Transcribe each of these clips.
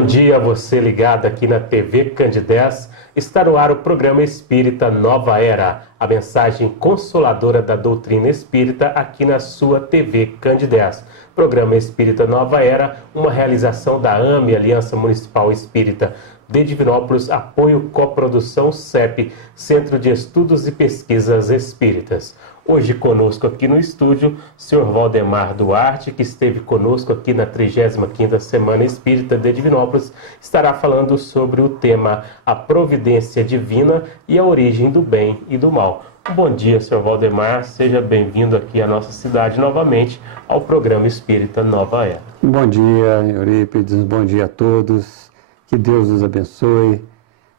Bom dia a você ligado aqui na TV Candidez. Está no ar o programa Espírita Nova Era, a mensagem consoladora da doutrina espírita aqui na sua TV Candidez. Programa Espírita Nova Era, uma realização da AME, Aliança Municipal Espírita de Divinópolis, apoio coprodução CEP, Centro de Estudos e Pesquisas Espíritas. Hoje conosco aqui no estúdio, o senhor Valdemar Duarte, que esteve conosco aqui na 35ª Semana Espírita de Divinópolis, estará falando sobre o tema A Providência Divina e a Origem do Bem e do Mal. Bom dia, senhor Valdemar, seja bem-vindo aqui à nossa cidade novamente, ao programa Espírita Nova Era. Bom dia, Eurípides, bom dia a todos, que Deus os abençoe.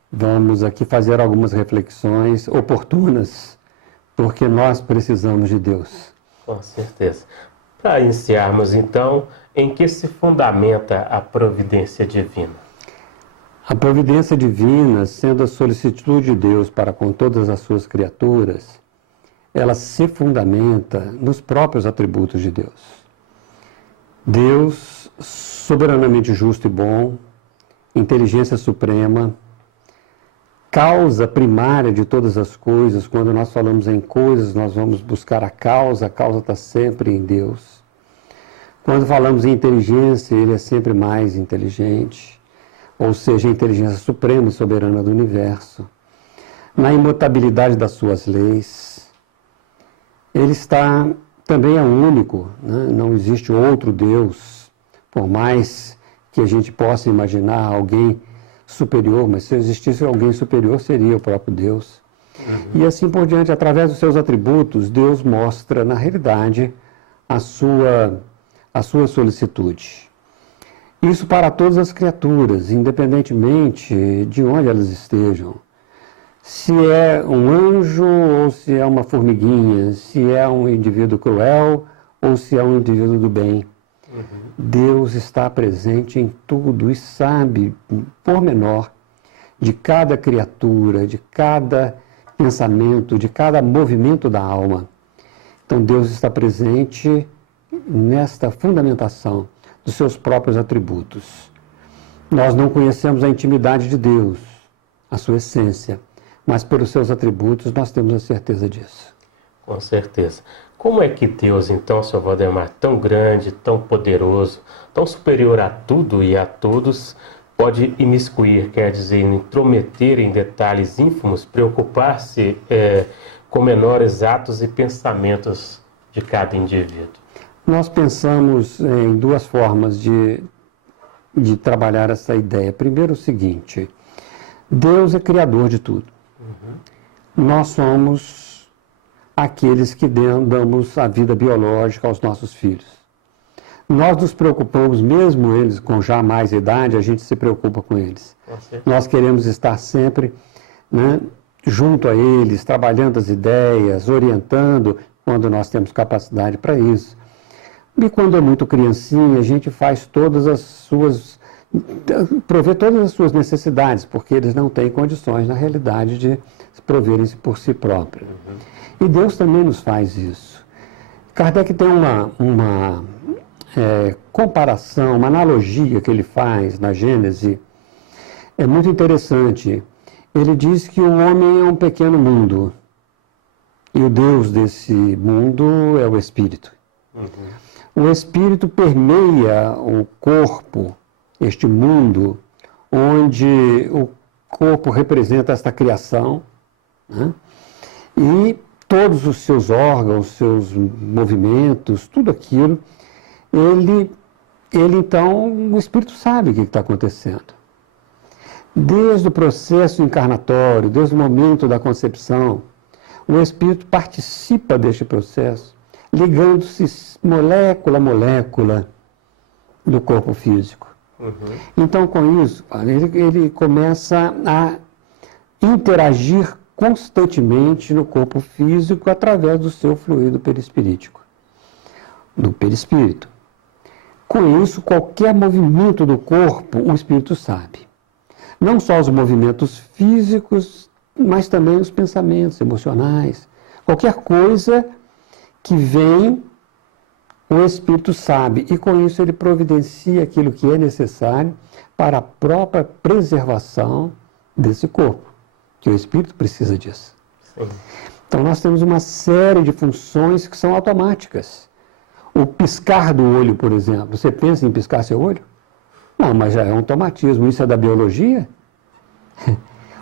Vamos aqui fazer algumas reflexões oportunas, porque nós precisamos de Deus. Com certeza. Para iniciarmos, então, em que se fundamenta a providência divina? A providência divina, sendo a solicitude de Deus para com todas as suas criaturas, ela se fundamenta nos próprios atributos de Deus. Deus, soberanamente justo e bom, inteligência suprema, causa primária de todas as coisas. Quando nós falamos em coisas, nós vamos buscar a causa está sempre em Deus. Quando falamos em inteligência, Ele é sempre mais inteligente, ou seja, a inteligência suprema e soberana do universo. Na imutabilidade das suas leis, Ele também é único, né? Não existe outro Deus, por mais que a gente possa imaginar alguém superior, mas se existisse alguém superior, seria o próprio Deus. E assim por diante, através dos seus atributos, Deus mostra, na realidade, a sua solicitude. Isso para todas as criaturas, independentemente de onde elas estejam. Se é um anjo ou se é uma formiguinha, se é um indivíduo cruel ou se é um indivíduo do bem. Deus está presente em tudo e sabe, por menor, de cada criatura, de cada pensamento, de cada movimento da alma. Então Deus está presente nesta fundamentação dos seus próprios atributos. Nós não conhecemos a intimidade de Deus, a sua essência, mas pelos seus atributos nós temos a certeza disso. Com certeza. Como é que Deus, então, senhor Valdemar, tão grande, tão poderoso, tão superior a tudo e a todos, pode imiscuir, quer dizer, intrometer em detalhes ínfimos, preocupar-se com menores atos e pensamentos de cada indivíduo? Nós pensamos em duas formas de trabalhar essa ideia. Primeiro, o seguinte: Deus é criador de tudo. Nós somos aqueles que damos a vida biológica aos nossos filhos. Nós nos preocupamos, mesmo eles com já mais idade, a gente se preocupa com eles. Nós queremos estar sempre, né, junto a eles, trabalhando as ideias, orientando, quando nós temos capacidade para isso. E quando é muito criancinha, a gente faz prover todas as suas necessidades, porque eles não têm condições, na realidade, de proverem-se por si próprios. E Deus também nos faz isso. Kardec tem uma comparação, uma analogia que ele faz na Gênese, é muito interessante. Ele diz que o homem é um pequeno mundo, e o Deus desse mundo é o Espírito. O Espírito permeia o corpo, este mundo, onde o corpo representa esta criação, né? E todos os seus órgãos, seus movimentos, tudo aquilo, ele então, o Espírito sabe o que está acontecendo. Desde o processo encarnatório, desde o momento da concepção, o Espírito participa deste processo, ligando-se molécula a molécula do corpo físico. Então, com isso, ele começa a interagir constantemente no corpo físico através do seu fluido perispirítico, do perispírito. Com isso, qualquer movimento do corpo, o Espírito sabe. Não só os movimentos físicos, mas também os pensamentos emocionais. Qualquer coisa que vem, o Espírito sabe, e com isso ele providencia aquilo que é necessário para a própria preservação desse corpo, que o espírito precisa disso. Sim. Então nós temos uma série de funções que são automáticas. O piscar do olho, por exemplo, você pensa em piscar seu olho? Não, mas já é um automatismo, isso é da biologia?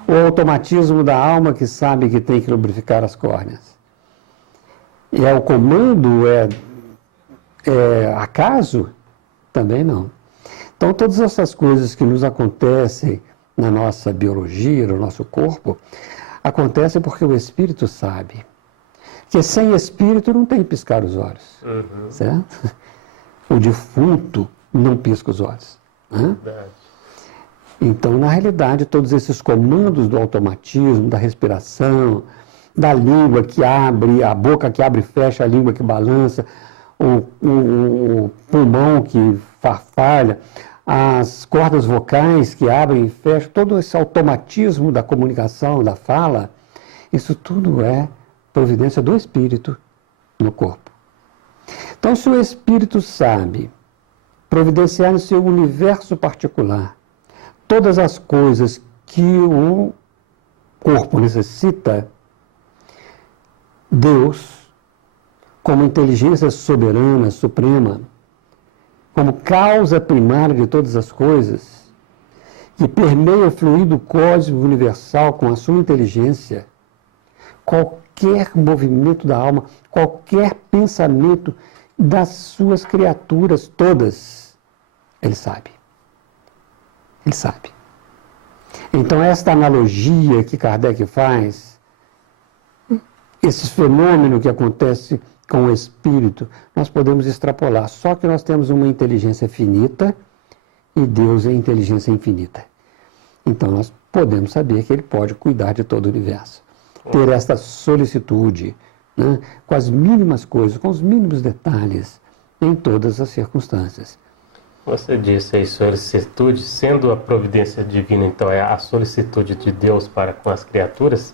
O automatismo da alma que sabe que tem que lubrificar as córneas. E é o comando, é acaso? Também não. Então todas essas coisas que nos acontecem na nossa biologia, no nosso corpo, acontecem porque o espírito sabe. Porque sem espírito não tem piscar os olhos. Certo? O defunto não pisca os olhos. Né? Verdade. Então, na realidade, todos esses comandos do automatismo, da respiração, da língua que abre, a boca que abre e fecha, a língua que balança, o pulmão que farfalha, as cordas vocais que abrem e fecham, todo esse automatismo da comunicação, da fala, isso tudo é providência do espírito no corpo. Então, se o espírito sabe providenciar no seu universo particular todas as coisas que o corpo necessita, Deus, como inteligência soberana, suprema, como causa primária de todas as coisas, que permeia o fluido cósmico universal com a sua inteligência, qualquer movimento da alma, qualquer pensamento das suas criaturas todas, Ele sabe. Ele sabe. Então, esta analogia que Kardec faz, esse fenômeno que acontece com o espírito, nós podemos extrapolar. Só que nós temos uma inteligência finita e Deus é inteligência infinita. Então, nós podemos saber que Ele pode cuidar de todo o universo. Ter esta solicitude, né, com as mínimas coisas, com os mínimos detalhes, em todas as circunstâncias. Você disse aí solicitude, sendo a providência divina, então é a solicitude de Deus para com as criaturas,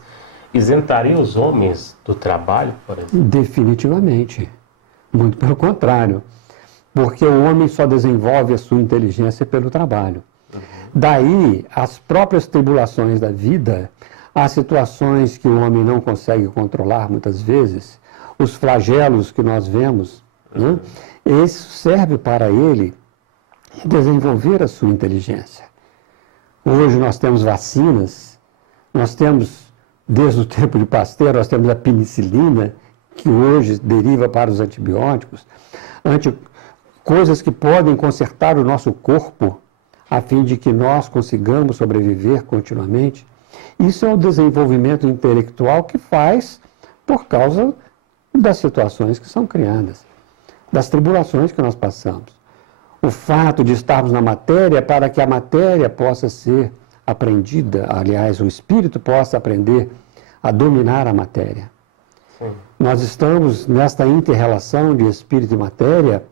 isentaria os homens do trabalho, por exemplo? Definitivamente. Muito pelo contrário. Porque o homem só desenvolve a sua inteligência pelo trabalho. Daí, as próprias tribulações da vida, as situações que o homem não consegue controlar muitas vezes, os flagelos que nós vemos, né? Isso serve para ele desenvolver a sua inteligência. Hoje nós temos vacinas, nós temos, desde o tempo de Pasteur, nós temos a penicilina, que hoje deriva para os antibióticos, coisas que podem consertar o nosso corpo, a fim de que nós consigamos sobreviver continuamente. Isso é o desenvolvimento intelectual que faz por causa das situações que são criadas, das tribulações que nós passamos. O fato de estarmos na matéria para que a matéria possa ser aprendida, aliás, o espírito possa aprender a dominar a matéria. Sim. Nós estamos nesta inter-relação de espírito e matéria,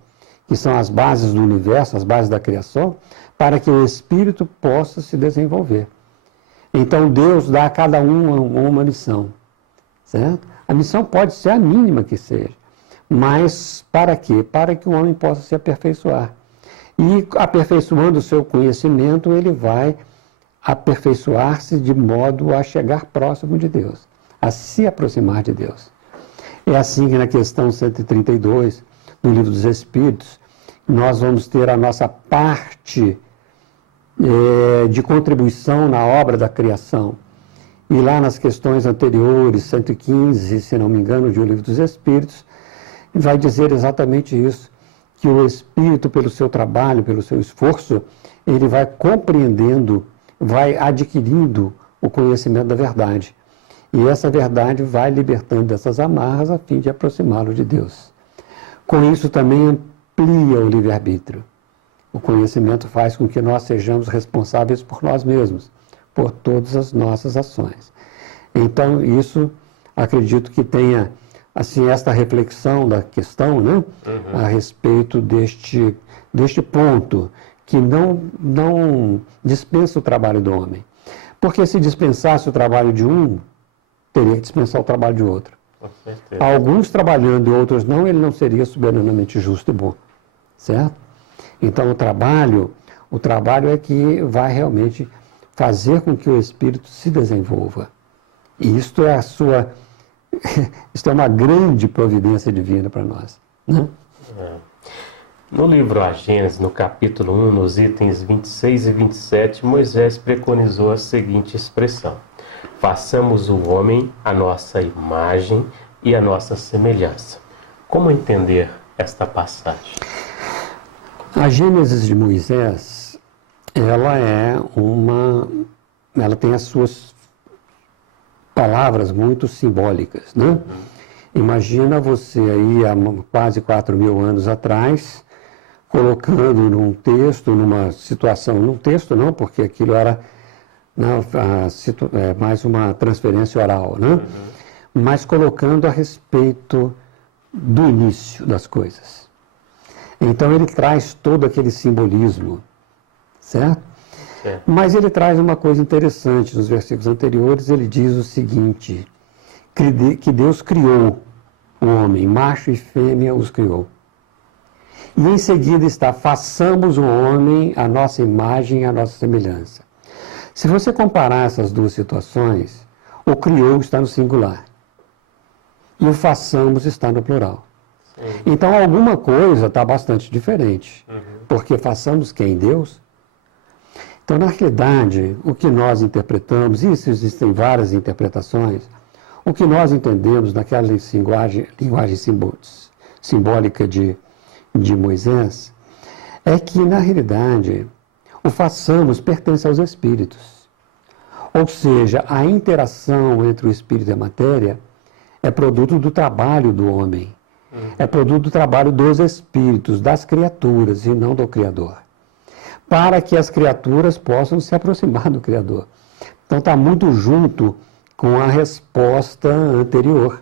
que são as bases do universo, as bases da criação, para que o espírito possa se desenvolver. Então Deus dá a cada um uma missão, certo? A missão pode ser a mínima que seja, mas para quê? Para que o homem possa se aperfeiçoar. E aperfeiçoando o seu conhecimento, ele vai aperfeiçoar-se de modo a chegar próximo de Deus, a se aproximar de Deus. É assim que na questão 132 do Livro dos Espíritos, nós vamos ter a nossa parte de contribuição na obra da criação. E lá nas questões anteriores, 115, se não me engano, do Livro dos Espíritos, vai dizer exatamente isso, que o espírito, pelo seu trabalho, pelo seu esforço, ele vai compreendendo, vai adquirindo o conhecimento da verdade. E essa verdade vai libertando dessas amarras a fim de aproximá-lo de Deus. Com isso também amplia o livre-arbítrio. O conhecimento faz com que nós sejamos responsáveis por nós mesmos, por todas as nossas ações. Então, isso, acredito que tenha, assim, esta reflexão da questão, né, a respeito deste ponto, que não dispensa o trabalho do homem. Porque se dispensasse o trabalho de um, teria que dispensar o trabalho de outro. Com certeza. Alguns trabalhando e outros não, ele não seria soberanamente justo e bom, certo? Então o trabalho, O trabalho é que vai realmente fazer com que o espírito se desenvolva. E isto é isto é uma grande providência divina para nós, né? No livro A Gênesis, no capítulo 1, nos itens 26 e 27, Moisés preconizou a seguinte expressão: façamos o homem a nossa imagem e a nossa semelhança. Como entender esta passagem? A Gênesis de Moisés, ela tem as suas palavras muito simbólicas, né? Imagina você aí há quase 4.000 anos atrás, colocando num texto, numa situação, num texto não, porque aquilo era mais uma transferência oral, né? Mas colocando a respeito do início das coisas. Então ele traz todo aquele simbolismo, certo? Mas ele traz uma coisa interessante, nos versículos anteriores ele diz o seguinte, que Deus criou o homem, macho e fêmea os criou. E em seguida está, façamos o homem a nossa imagem e a nossa semelhança. Se você comparar essas duas situações, o criou está no singular e o façamos está no plural. Sim. Então alguma coisa está bastante diferente, porque façamos quem? Deus? Então, na realidade, o que nós interpretamos, e isso existem várias interpretações, o que nós entendemos naquela linguagem simbólica de Moisés, é que, na realidade, o façamos pertence aos espíritos. Ou seja, a interação entre o espírito e a matéria é produto do trabalho do homem, é produto do trabalho dos espíritos, das criaturas, e não do Criador, para que as criaturas possam se aproximar do Criador. Então está muito junto com a resposta anterior.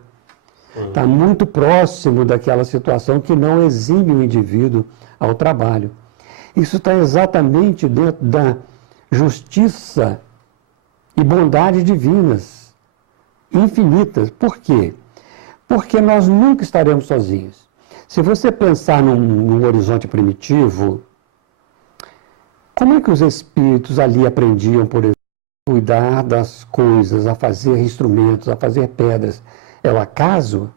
Está muito próximo daquela situação que não exime o indivíduo ao trabalho. Isso está exatamente dentro da justiça e bondade divinas, infinitas. Por quê? Porque nós nunca estaremos sozinhos. Se você pensar num horizonte primitivo, como é que os espíritos ali aprendiam, por exemplo, a cuidar das coisas, a fazer instrumentos, a fazer pedras? É o acaso?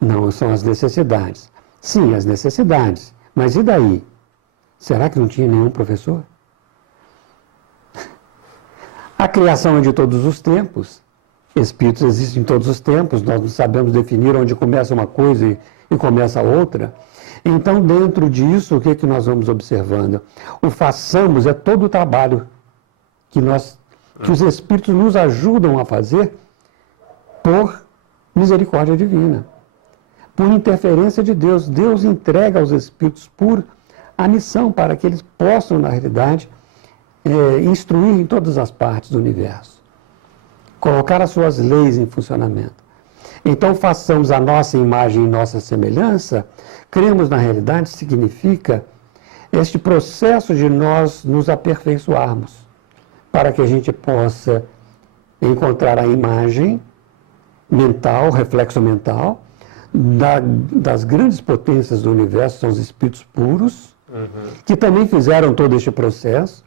Não, são as necessidades. Sim, as necessidades. Mas e daí? Será que não tinha nenhum professor? A criação é de todos os tempos. Espíritos existem em todos os tempos. Nós não sabemos definir onde começa uma coisa e começa a outra. Então, dentro disso, o que é que nós vamos observando? O façamos é todo o trabalho que os Espíritos nos ajudam a fazer por misericórdia divina, por interferência de Deus. Deus entrega aos Espíritos por a missão para que eles possam, na realidade, instruir em todas as partes do universo, colocar as suas leis em funcionamento. Então, façamos a nossa imagem e nossa semelhança, cremos na realidade, significa este processo de nós nos aperfeiçoarmos, para que a gente possa encontrar a imagem mental, reflexo mental, das grandes potências do universo, são os espíritos puros, que também fizeram todo este processo,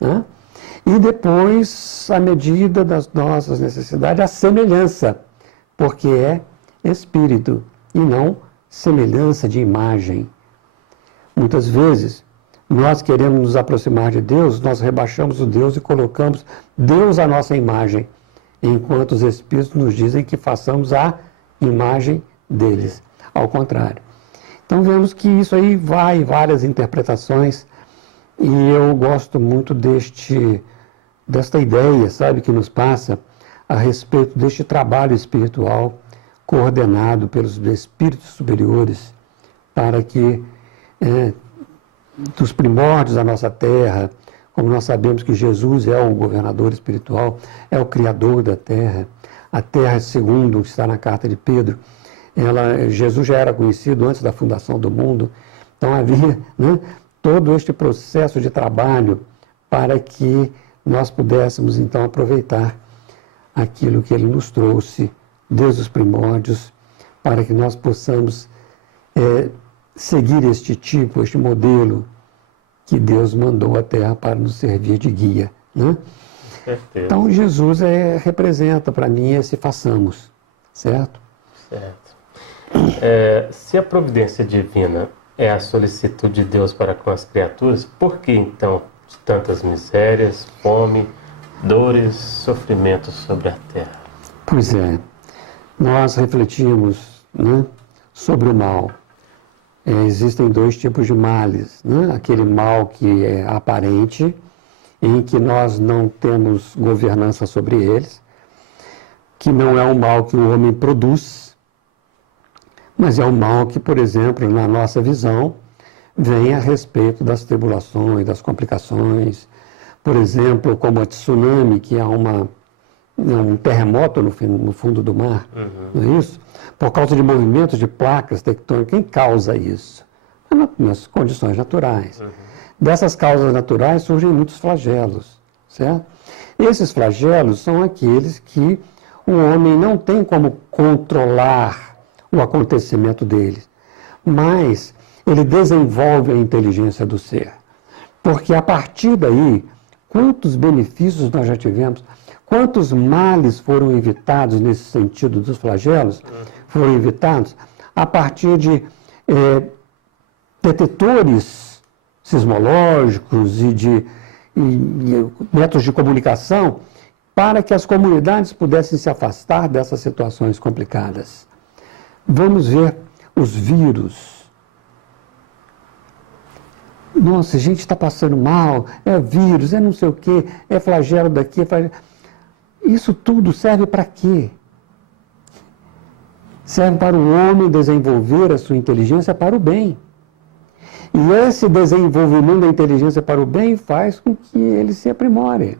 né? E depois, à medida das nossas necessidades, a semelhança, porque é espírito e não semelhança de imagem. Muitas vezes, nós queremos nos aproximar de Deus, nós rebaixamos o Deus e colocamos Deus à nossa imagem, enquanto os Espíritos nos dizem que façamos a imagem deles. Ao contrário. Então vemos que isso aí vai várias interpretações, e eu gosto muito desta ideia, sabe, que nos passa a respeito deste trabalho espiritual coordenado pelos espíritos superiores para que dos primórdios da nossa terra, como nós sabemos que Jesus é o governador espiritual, é o criador da terra, a terra, segundo o que está na carta de Pedro, Jesus já era conhecido antes da fundação do mundo, então havia, né, todo este processo de trabalho para que nós pudéssemos então aproveitar aquilo que ele nos trouxe desde os primórdios, para que nós possamos seguir este modelo que Deus mandou à Terra para nos servir de guia, né? Certeza. Então Jesus representa para mim esse façamos, certo? Certo. Se a providência divina é a solicitude de Deus para com as criaturas, por que então tantas misérias, fome, dores, sofrimentos sobre a terra? Pois é, nós refletimos, né, sobre o mal. Existem dois tipos de males, né? Aquele mal que é aparente, em que nós não temos governança sobre eles, que não é um mal que o homem produz, mas é um mal que, por exemplo, na nossa visão, vem a respeito das tribulações, das complicações. Por exemplo, como a tsunami, que é um terremoto no fundo do mar, não é isso? Por causa de movimentos de placas tectônicas. Quem causa isso? Nas condições naturais. Dessas causas naturais surgem muitos flagelos, certo? Esses flagelos são aqueles que o homem não tem como controlar o acontecimento deles, mas ele desenvolve a inteligência do ser. Porque a partir daí, quantos benefícios nós já tivemos, quantos males foram evitados nesse sentido dos flagelos, foram evitados a partir de detetores sismológicos e métodos de comunicação para que as comunidades pudessem se afastar dessas situações complicadas. Vamos ver os vírus. Nossa, a gente está passando mal, é vírus, é não sei o quê, é flagelo daqui, é flagelo... Isso tudo serve para quê? Serve para o homem desenvolver a sua inteligência para o bem. E esse desenvolvimento da inteligência para o bem faz com que ele se aprimore.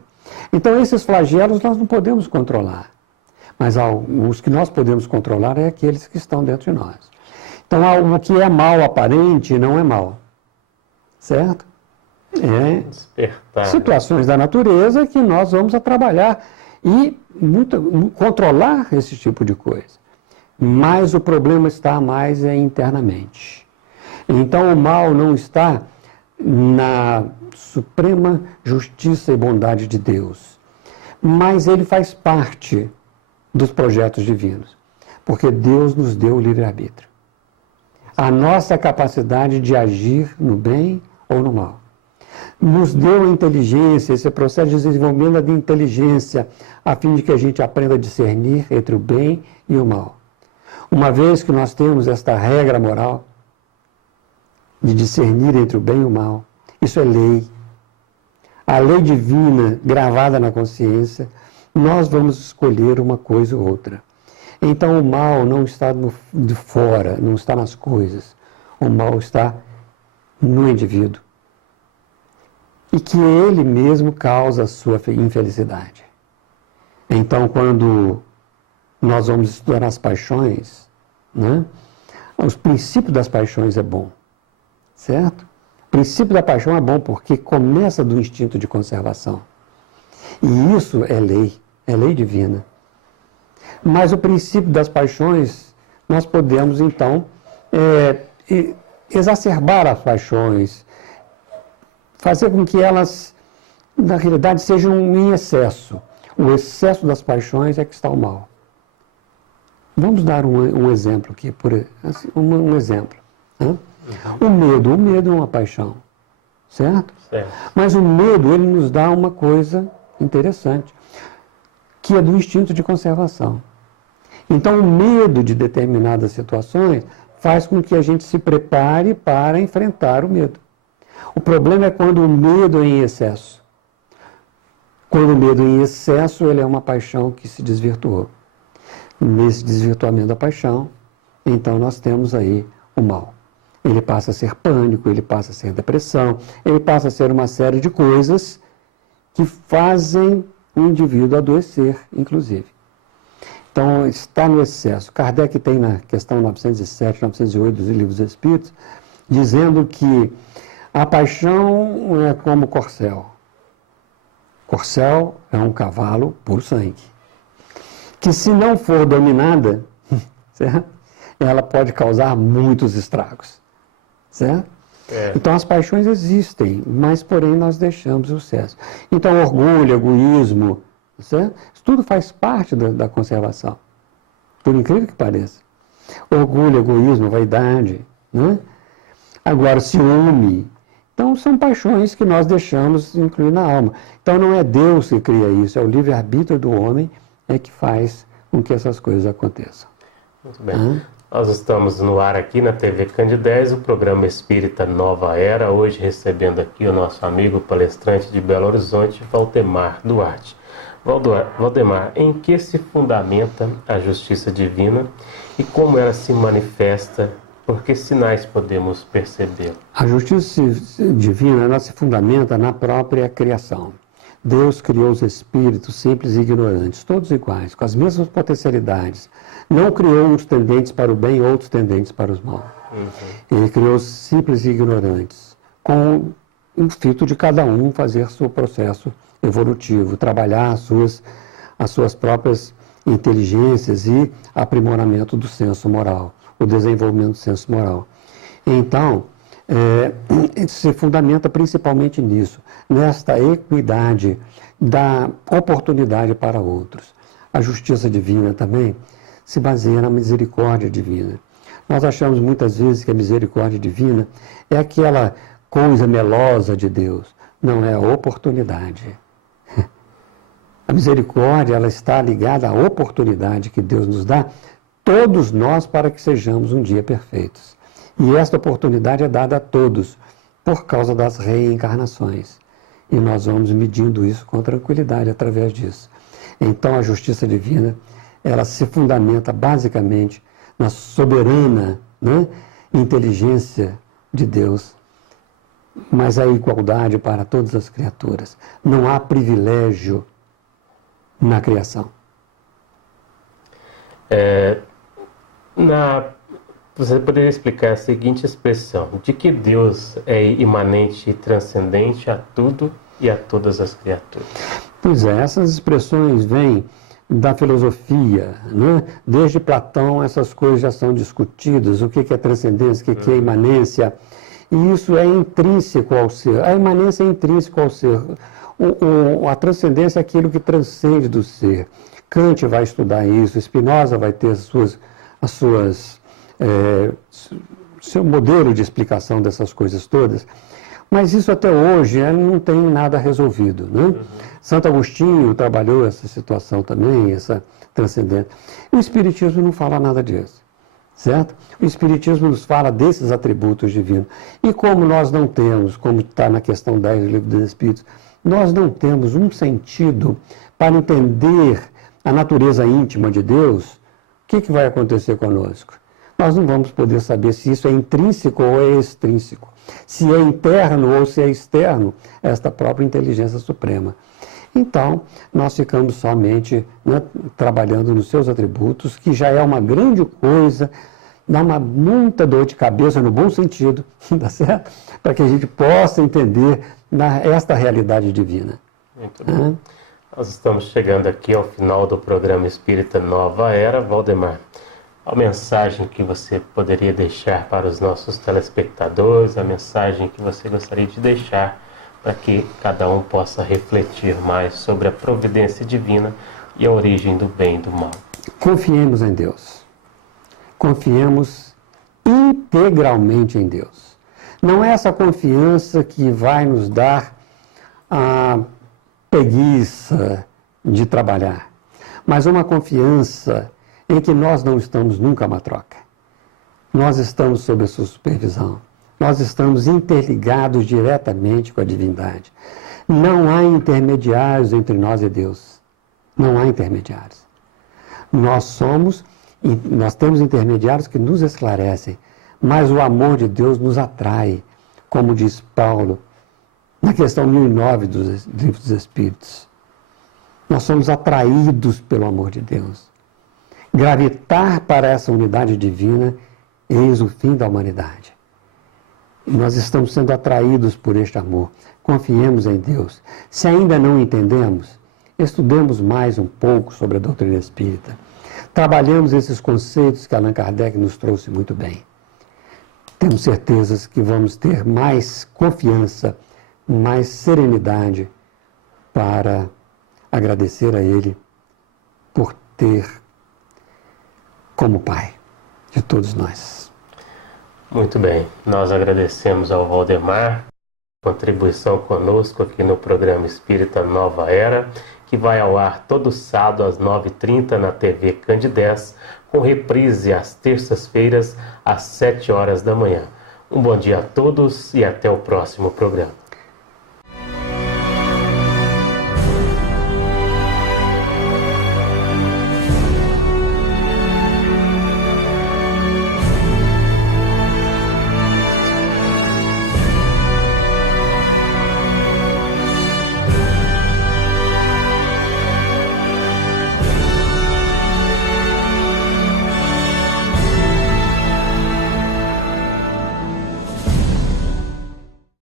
Então, esses flagelos nós não podemos controlar. Mas os que nós podemos controlar é aqueles que estão dentro de nós. Então, o que é mal aparente não é mal. Certo? Despertar. Situações da natureza que nós vamos a trabalhar e controlar esse tipo de coisa. Mas o problema está mais internamente. Então o mal não está na suprema justiça e bondade de Deus, mas ele faz parte dos projetos divinos, porque Deus nos deu o livre-arbítrio. A nossa capacidade de agir no bem ou no mal. Nos deu a inteligência, esse processo de desenvolvimento da inteligência, a fim de que a gente aprenda a discernir entre o bem e o mal. Uma vez que nós temos esta regra moral de discernir entre o bem e o mal, isso é lei. A lei divina gravada na consciência, nós vamos escolher uma coisa ou outra. Então o mal não está de fora, não está nas coisas. O mal está no indivíduo. E que ele mesmo causa a sua infelicidade. Então, quando nós vamos estudar as paixões, né, os princípios das paixões é bom, certo? O princípio da paixão é bom porque começa do instinto de conservação. E isso é lei divina. Mas o princípio das paixões, nós podemos, então, exacerbar as paixões, fazer com que elas, na realidade, sejam em excesso. O excesso das paixões é que está o mal. Vamos dar um exemplo aqui, um exemplo. Né? O medo é uma paixão, certo? Mas o medo, ele nos dá uma coisa interessante, que é do instinto de conservação. Então, o medo de determinadas situações faz com que a gente se prepare para enfrentar o medo. O problema é quando o medo é em excesso. Quando o medo é em excesso, ele é uma paixão que se desvirtuou. Nesse desvirtuamento da paixão, então nós temos aí o mal. Ele passa a ser pânico, ele passa a ser depressão, ele passa a ser uma série de coisas que fazem o indivíduo adoecer, inclusive. Então, está no excesso. Kardec tem na questão 907, 908 dos Livros dos Espíritos, dizendo que a paixão é como corcel. Corcel é um cavalo puro sangue. Que se não for dominada, certo? Ela pode causar muitos estragos. Certo? Então as paixões existem, mas porém nós deixamos o excesso. Então orgulho, egoísmo, certo? Isso tudo faz parte da conservação, por incrível que pareça. Orgulho, egoísmo, vaidade, né? Agora ciúme. Então são paixões que nós deixamos incluir na alma. Então não é Deus que cria isso, é o livre-arbítrio do homem que faz com que essas coisas aconteçam. Muito bem. Nós estamos no ar aqui na TV Candidez, o programa Espírita Nova Era, hoje recebendo aqui o nosso amigo palestrante de Belo Horizonte, Valdemar Duarte. Valdemar, em que se fundamenta a justiça divina e como ela se manifesta? Por que sinais podemos perceber? A justiça divina, ela se fundamenta na própria criação. Deus criou os espíritos simples e ignorantes, todos iguais, com as mesmas potencialidades. Não criou uns tendentes para o bem e outros tendentes para os maus. Ele criou os simples e ignorantes, com o intuito de cada um fazer seu processo evolutivo, trabalhar as suas próprias inteligências e aprimoramento do senso moral, o desenvolvimento do senso moral. Então, se fundamenta principalmente nisso, nesta equidade da oportunidade para outros. A justiça divina também se baseia na misericórdia divina. Nós achamos muitas vezes que a misericórdia divina é aquela coisa melosa de Deus. Não, é a oportunidade. A misericórdia, ela está ligada à oportunidade que Deus nos dá, todos nós, para que sejamos um dia perfeitos. E esta oportunidade é dada a todos, por causa das reencarnações. E nós vamos medindo isso com tranquilidade através disso. Então a justiça divina, ela se fundamenta basicamente na soberana, né, inteligência de Deus, mas a igualdade para todas as criaturas. Não há privilégio na criação. Você poderia explicar a seguinte expressão: de que Deus é imanente e transcendente a tudo e a todas as criaturas? Pois é, essas expressões vêm da filosofia, né? Desde Platão essas coisas já são discutidas, o que é transcendência, o que é imanência, e isso é intrínseco ao ser. A imanência é intrínseca ao ser. A transcendência é aquilo que transcende do ser. Kant vai estudar isso, Spinoza vai ter seu modelo de explicação dessas coisas todas, mas isso até hoje não tem nada resolvido, né? Santo Agostinho trabalhou essa situação também, essa transcendência. O Espiritismo não fala nada disso, certo? O Espiritismo nos fala desses atributos divinos. E como nós não temos, como está na questão 10 do Livro dos Espíritos, nós não temos um sentido para entender a natureza íntima de Deus, o que vai acontecer conosco? Nós não vamos poder saber se isso é intrínseco ou é extrínseco, se é interno ou se é externo, esta própria inteligência suprema. Então, nós ficamos somente, né, trabalhando nos seus atributos, que já é uma grande coisa, dá muita dor de cabeça, no bom sentido, tá certo? Para que a gente possa entender esta realidade divina. Muito bem. Nós estamos chegando aqui ao final do programa Espírita Nova Era. Valdemar, a mensagem que você poderia deixar para os nossos telespectadores, a mensagem que você gostaria de deixar para que cada um possa refletir mais sobre a providência divina e a origem do bem e do mal. Confiemos em Deus. Confiemos integralmente em Deus. Não é essa confiança que vai nos dar a preguiça de trabalhar, mas uma confiança em que nós não estamos nunca à matroca. Nós estamos sob a sua supervisão. Nós estamos interligados diretamente com a divindade. Não há intermediários entre nós e Deus. Não há intermediários. Nós temos intermediários que nos esclarecem, mas o amor de Deus nos atrai, como diz Paulo, na questão 1009 do Livro dos Espíritos. Nós somos atraídos pelo amor de Deus. Gravitar para essa unidade divina, eis o fim da humanidade. E nós estamos sendo atraídos por este amor. Confiemos em Deus. Se ainda não entendemos, estudemos mais um pouco sobre a doutrina espírita. Trabalhamos esses conceitos que Allan Kardec nos trouxe muito bem. temos certezas que vamos ter mais confiança, mais serenidade para agradecer a Ele por ter como Pai de todos nós. Muito bem, nós agradecemos ao Valdemar contribuição conosco aqui no programa Espírita Nova Era, que vai ao ar todo sábado às 9h30 na TV Candidez, com reprise às terças-feiras às 7 horas da manhã. Um bom dia a todos e até o próximo programa.